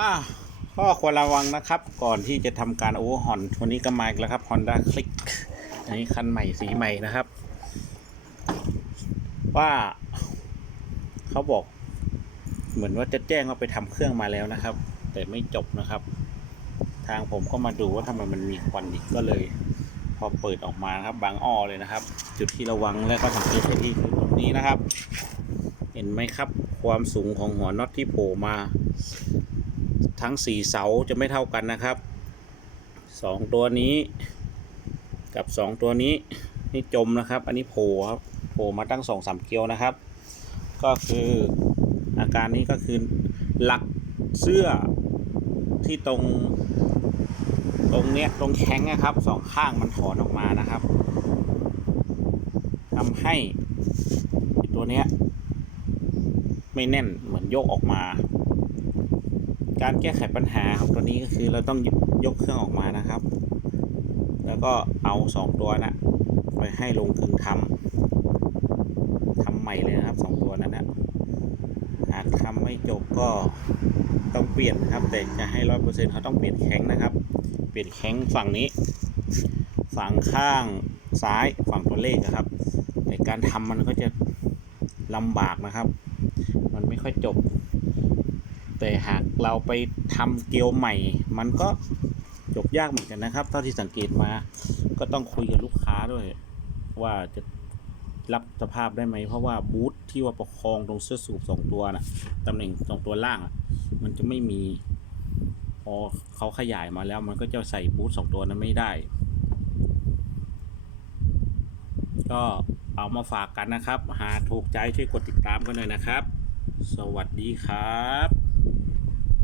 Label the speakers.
Speaker 1: อ่าข้อควรระวังนะครับ ก่อนที่จะทำการโอเวอร์ฮอนวันนี้ก็มาอีกแล้วครับ Honda Click อันนี้คันใหม่สีใหม่นะครับ ว่าเขาบอก เหมือนว่าจะแจ้งว่าไปทำเครื่องมาแล้วนะครับ แต่ไม่จบนะครับ ทางผมก็มาดูว่าทำไมมันมีควันอีกก็เลย พอเปิดออกมาครับบางอ้อเลยนะครับ จุดที่ระวังและก็สังเกตได้ที่คือตรงนี้นะครับ เห็นไหมครับ ความสูงของหัวน็อตที่โผล่มา ทั้งสี่เสาจะไม่เท่ากันนะครับสองตัวนี้กับสองตัวนี้นี่จมนะครับ อันนี้โผล่ครับโผล่มาตั้งสองสามเกียวนะครับ ก็คืออาการนี้ก็คือหลักเสื้อที่ตรงตรงเนี้ยตรงแข้งนะครับสองข้างมันถอนออกมานะครับทำให้ตัวเนี้ยไม่แน่นเหมือนโยกออกมา การแก้ไขปัญหาของตัวนี้ก็คือเราต้องยกเครื่องออกมานะครับ แล้วก็เอาสองตัวนะไปให้ลงกึ่งทำทำใหม่เลยนะครับสองตัวนั้นนะหากทำไม่จบก็ต้องเปลี่ยนนะครับ แต่จะให้ร้อยเปอร์เซ็นต์เขาต้องเปลี่ยนแข้งนะครับ เปลี่ยนแข้งฝั่งนี้ฝั่งข้างซ้ายฝั่งตัวเลขอะครับ แต่การทำมันก็จะลำบากนะครับ มันไม่ค่อยจบ แต่หากเราไปทำเกลียวใหม่ มันก็จบยากเหมือนกันนะครับ เท่าที่สังเกตมา ก็ต้องคุยกับลูกค้าด้วย ว่าจะรับสภาพได้ไหม เพราะว่าบูธที่ว่าประคองตรงเสื้อสูบสองตัวนะตำแหน่งสองตัวล่างอะมันจะไม่มีพอเขาขยายมาแล้วมันก็จะใส่บูธสองตัวนั้นไม่ได้ ก็เอามาฝากกันนะครับ หากถูกใจช่วยกดติดตามกันหน่อยนะครับ สวัสดีครับ